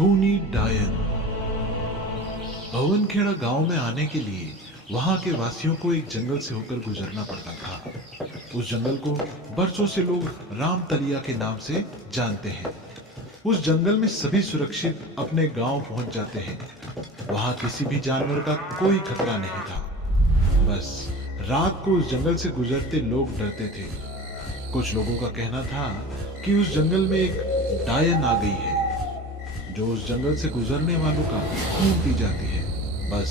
खूनी डायन। भवनखेड़ा गांव में आने के लिए वहां के वासियों को एक जंगल से होकर गुजरना पड़ता था। उस जंगल को बरसों से लोग रामतलिया के नाम से जानते हैं। उस जंगल में सभी सुरक्षित अपने गांव पहुंच जाते हैं। वहां किसी भी जानवर का कोई खतरा नहीं था। बस रात को उस जंगल से गुजरते लोग डरते थे। कुछ लोगों का कहना था कि उस जंगल में एक डायन आ गई है जो उस जंगल से गुजरने वालों का खून पी जाती है। बस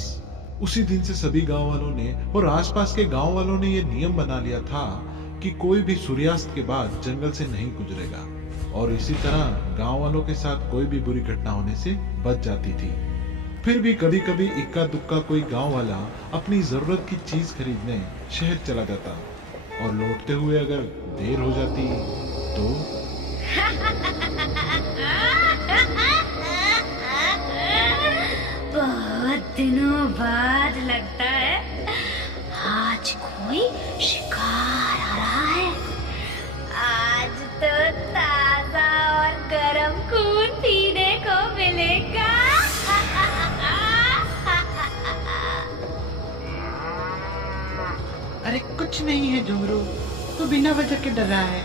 उसी दिन से सभी गांव वालों ने और आसपास के गांव वालों ने यह नियम बना लिया था कि कोई भी सूर्यास्त के बाद जंगल से नहीं गुजरेगा। और इसी तरह गांव वालों के साथ कोई भी बुरी घटना होने से बच जाती थी। फिर भी कभी कभी इक्का दुक्का कोई गांव वाला अपनी जरूरत की चीज खरीदने शहर चला जाता और लौटते हुए अगर देर हो जाती तो बहुत दिनों बाद लगता है आज कोई शिकार आ रहा है। आज तो ताजा और गरम खून पीने को मिलेगा। अरे कुछ नहीं है झुमरू, तू बिना वजह के डर रहा है।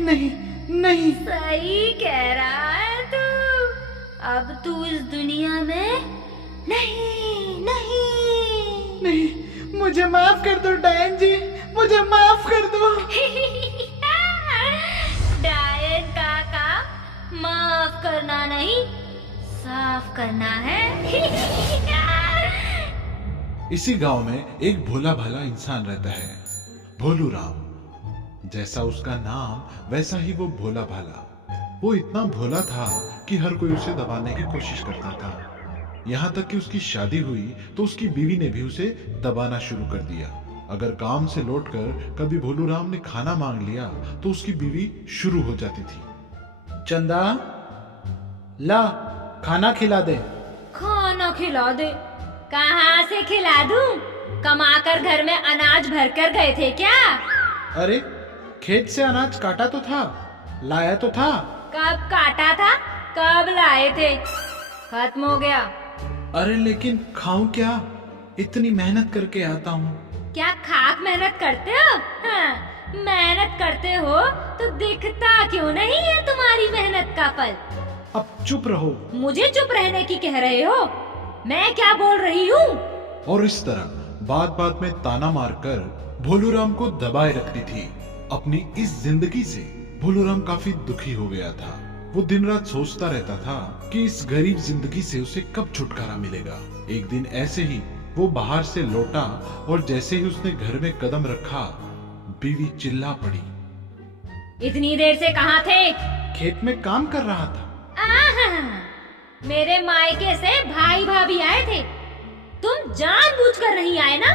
नहीं नहीं, सही कह रहा है तू। अब तू इस दुनिया में नहीं नहीं नहीं, मुझे माफ कर दो डायन जी, मुझे माफ कर दो। डायन का काम माफ करना नहीं, साफ करना है। इसी गांव में एक भोला भाला इंसान रहता है, भोलू राम। जैसा उसका नाम वैसा ही वो भोला भाला। वो इतना भोला था कि हर कोई उसे दबाने की कोशिश करता था। यहाँ तक कि उसकी शादी हुई तो उसकी बीवी ने भी उसे दबाना शुरू कर दिया। अगर काम से लौटकर कभी भोलू राम ने खाना मांग लिया तो उसकी बीवी शुरू हो जाती थी। चंदा ला खाना खिला दे। खाना खिला दे? कहाँ से खिला दूं? कमाकर घर में अनाज भर कर गए थे क्या? अरे खेत से अनाज काटा तो था, लाया तो था। कब काटा था? कब लाए थे? खत्म हो गया। अरे लेकिन खाऊं क्या, इतनी मेहनत करके आता हूँ। क्या खाक मेहनत करते हो? हाँ, मेहनत करते हो तो दिखता क्यों नहीं है तुम्हारी मेहनत का फल? अब चुप रहो। मुझे चुप रहने की कह रहे हो? मैं क्या बोल रही हूँ? और इस तरह बात बात में ताना मारकर भोलूराम को दबाए रखती थी। अपनी इस जिंदगी से भोलूराम काफी दुखी हो गया था। वो दिन रात सोचता रहता था कि इस गरीब जिंदगी से उसे कब छुटकारा मिलेगा। एक दिन ऐसे ही वो बाहर से लौटा और जैसे ही उसने घर में कदम रखा, बीवी चिल्ला पड़ी। इतनी देर से कहाँ थे? खेत में काम कर रहा था। आहा, मेरे मायके से भाई भाभी आए थे। तुम जानबूझकर नहीं आए ना?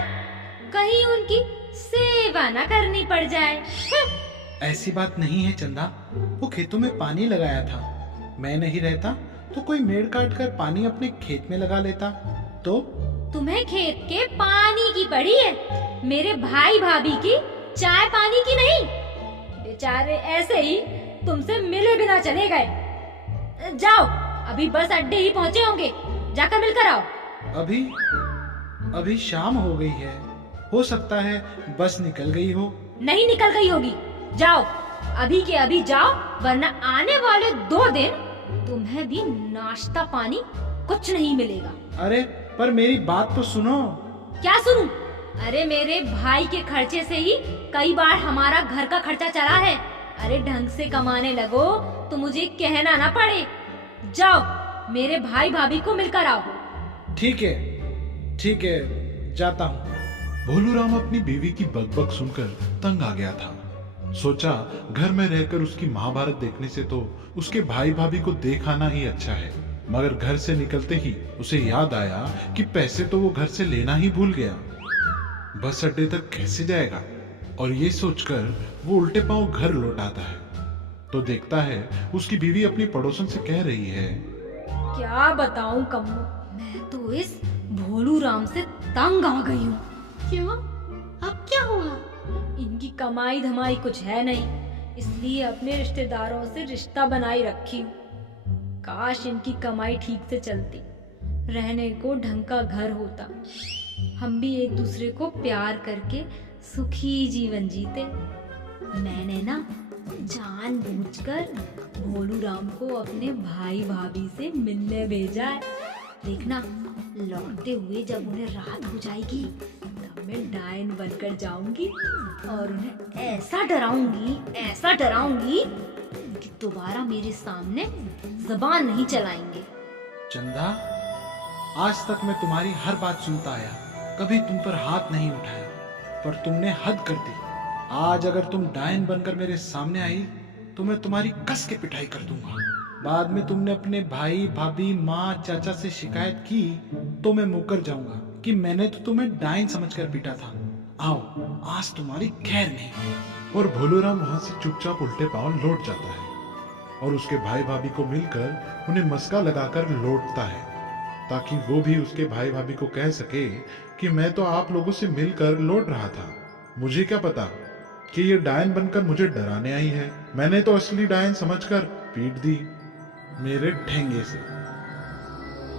कहीं उनकी सेवा न करनी पड़ जाए। ऐसी बात नहीं है चंदा, वो खेतों में पानी लगाया था। मैं नहीं रहता तो कोई मेड़ काट कर पानी अपने खेत में लगा लेता। तो तुम्हें खेत के पानी की पड़ी है, मेरे भाई भाभी की चाय पानी की नहीं। बेचारे ऐसे ही तुमसे मिले बिना चले गए। जाओ, अभी बस अड्डे ही पहुँचे होंगे, जाकर मिलकर आओ। अभी शाम हो गई है, हो सकता है बस निकल गई हो। नहीं निकल गई होगी। जाओ, अभी के अभी जाओ, वरना आने वाले 2 दिन तुम्हें भी नाश्ता पानी कुछ नहीं मिलेगा। अरे पर मेरी बात तो सुनो। क्या सुनूं? अरे मेरे भाई के खर्चे से ही कई बार हमारा घर का खर्चा चला है। अरे ढंग से कमाने लगो तो मुझे कहना ना पड़े। जाओ, मेरे भाई भाभी को मिलकर आओ। ठीक है, जाता हूँ। भोलूराम अपनी बीवी की बकबक सुनकर तंग आ गया था। सोचा घर में रहकर उसकी महाभारत देखने से तो उसके भाई भाभी को देख आना ही अच्छा है। मगर घर से निकलते ही उसे याद आया कि पैसे तो वो घर से लेना ही भूल गया। बस अड्डे तक कैसे जाएगा? और ये सोचकर वो उल्टे पांव घर लौट आता है तो देखता है उसकी बीवी अपनी पड़ोसन से कह रही है, क्या बताऊं कम्मो, मैं तो इस भोलू राम से तंग आ गई हूँ। क्यों? अब क्या हुआ? इनकी कमाई धमाई कुछ है नहीं। इसलिए अपने रिश्तेदारों से रिश्ता बनाए रखी हूँ। काश इनकी कमाई ठीक से चलती, रहने को ढंग का घर होता, हम भी एक दूसरे को प्यार करके सुखी जीवन जीते। मैंने ना जानबूझकर भोलू राम को अपने भाई भाभी से मिलने भेजा है। देखना, लौटते हुए जब उन्हें रात हो जाएगी तब मैं डायन बनकर जाऊंगी और उन्हें ऐसा डराऊंगी कि दोबारा मेरे सामने जबान नहीं चलाएंगे। चंदा, आज तक मैं तुम्हारी हर बात सुनता आया, कभी तुम पर हाथ नहीं उठाया, पर तुमने हद कर दी। आज अगर तुम डायन बनकर मेरे सामने आई तो मैं तुम्हारी कस के पिटाई कर दूंगा। बाद में तुमने अपने भाई भाभी माँ चाचा से शिकायत की तो मैं मुकर जाऊंगा कि मैंने तो तुम्हें डायन समझकर पीटा था। आओ, आज तुम्हारी खैर नहीं। और भोलूराम वहां से चुपचाप उल्टे पांव लौट जाता है और उसके भाई भाभी को मिलकर उन्हें मस्का लगाकर लौटता है, ताकि वो भी उसके भाई भाभी को कह सके कि मैं तो आप लोगों से मिलकर लौट रहा था, मुझे क्या पता कि ये डायन बनकर मुझे डराने आई है। मैंने तो असली डायन समझकर पीट दी मेरे ठेंगे से।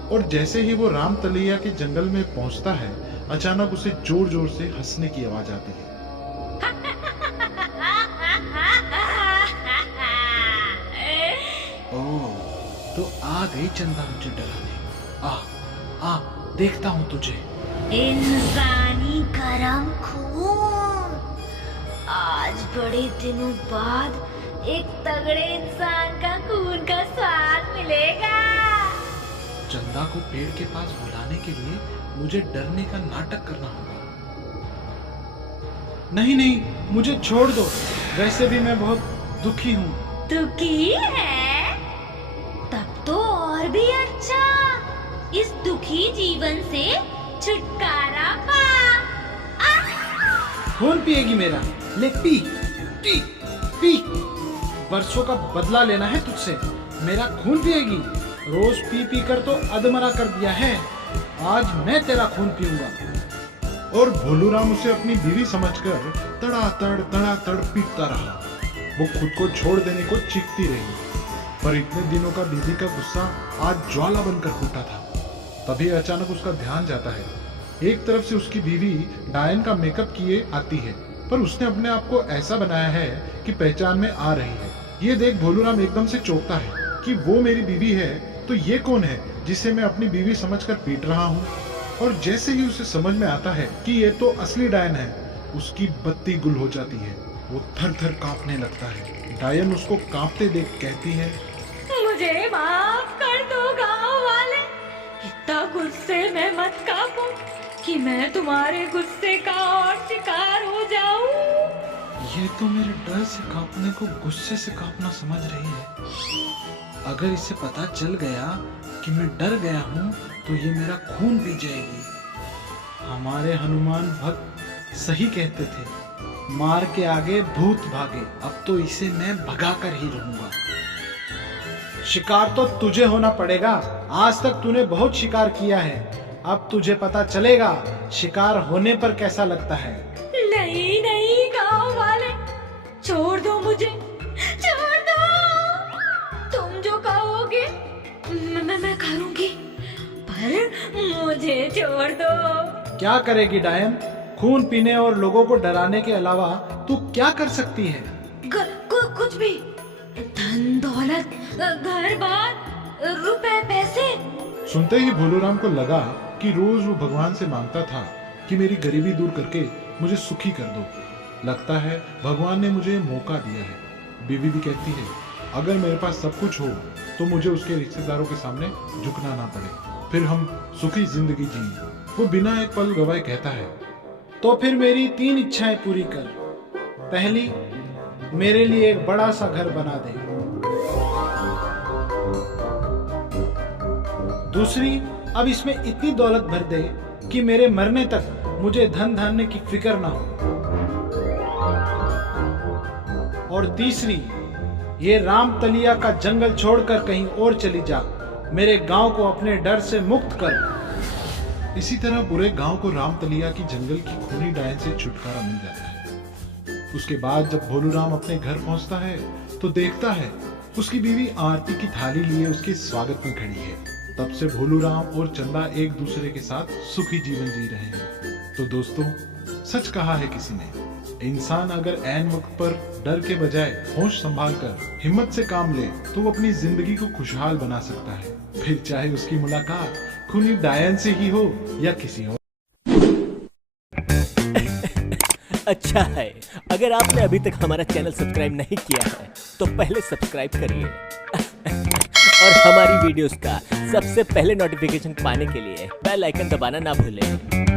और जैसे ही वो राम तलैया के जंगल में पहुंचता है, अचानक उसे जोर जोर से हंसने की आवाज आती है। ओह, तो आ गई चंदा मुझे डराने। आ देखता हूँ तुझे। इंसानी गरम खून, आज बड़े दिनों बाद एक तगड़े इंसान का खून का स्वाद मिलेगा। चंदा को पेड़ के पास बुलाने के लिए मुझे डरने का नाटक करना होगा। नहीं, मुझे छोड़ दो, वैसे भी मैं बहुत दुखी हूँ। दुखी है? तब तो और भी अच्छा, इस दुखी जीवन से छुटकारा पा। खून पिएगी मेरा? ले पी पी पी। बरसों का बदला लेना है तुझसे, मेरा खून पिएगी? रोज पी पी कर तो अधमरा कर दिया है, आज मैं तेरा खून पीऊंगा। और भोलूराम उसे अपनी बीवी समझकर तड़ातड़ पीटता रहा। वो खुद को छोड़ देने को चीखती रही, पर इतने दिनों का बीवी का गुस्सा आज ज्वाला बनकर फूटा था। तभी अचानक उसका ध्यान जाता है, एक तरफ से उसकी बीवी डायन का मेकअप किए आती है, पर उसने अपने आप को ऐसा बनाया है कि पहचान में आ रही है। ये देख भोलूराम एकदम से चौंकता है कि वो मेरी बीवी है, तो ये कौन है जिसे मैं अपनी बीवी समझकर पीट रहा हूँ। और जैसे ही उसे समझ में आता है कि ये तो असली डायन है, उसकी बत्ती गुल हो जाती है, वो थर थर कांपने लगता है। डायन उसको कांपते देख कहती है, मुझे माफ कर दो गांव वाले, इतना गुस्से में मत कांपो कि मैं तुम्हारे गुस्से का और शिकार हो जाऊं। ये तो मेरे डर से कांपने को गुस्से से कांपना समझ रही है। अगर इसे पता चल गया कि मैं डर गया हूँ तो ये मेरा खून पी जाएगी। हमारे हनुमान भक्त सही कहते थे, मार के आगे भूत भागे। अब तो इसे मैं भगा कर ही रहूंगा। शिकार तो तुझे होना पड़ेगा, आज तक तूने बहुत शिकार किया है, अब तुझे पता चलेगा शिकार होने पर कैसा लगता है। नहीं गांव वाले, छोड़ दो मुझे, छोड़ दो। तुम जो कहोगे मैं करूंगी, पर मुझे छोड़ दो। क्या करेगी डायन? खून पीने और लोगों को डराने के अलावा तू क्या कर सकती है? कुछ भी, धन दौलत, घर बार, रुपए पैसे। सुनते ही भोलूराम को लगा कि रोज वो भगवान से मांगता था कि मेरी गरीबी दूर करके मुझे सुखी कर दो। लगता है भगवान ने मुझे मौका दिया है। बीवी भी कहती है, अगर मेरे पास सब कुछ हो तो मुझे उसके रिश्तेदारों के सामने झुकना ना पड़े, फिर हम सुखी जिंदगी जिए। वो बिना एक पल गवाए कहता है, तो फिर मेरी 3 इच्छाएं पूरी कर। पहली, मेरे लिए एक बड़ा सा घर बना दे। दूसरी, अब इसमें इतनी दौलत भर दे कि मेरे मरने तक मुझे धन धान्य की फिक्र ना हो। और तीसरी, ये राम तलिया का जंगल छोड़कर कहीं और चली जा, मेरे गांव को अपने डर से मुक्त कर। इसी तरह पूरे गांव को राम तलिया की जंगल की खूनी डायन से छुटकारा मिल जाता है। उसके बाद जब भोलूराम अपने घर पहुंचता है तो देखता है उसकी बीवी आरती की थाली लिए उसके स्वागत में खड़ी है। तब से भोलूराम और चंदा एक दूसरे के साथ सुखी जीवन जी रहे हैं। तो दोस्तों, सच कहा है किसी ने, इंसान अगर ऐन वक्त पर डर के बजाय होश संभाल कर हिम्मत से काम ले तो वो अपनी जिंदगी को खुशहाल बना सकता है, फिर चाहे उसकी मुलाकात खूनी डायन से ही हो या किसी और। अच्छा है, अगर आपने अभी तक हमारा चैनल सब्सक्राइब नहीं किया है तो पहले सब्सक्राइब करिए और हमारी वीडियोस का सबसे पहले नोटिफिकेशन पाने के लिए बेल आइकन दबाना ना भूलें।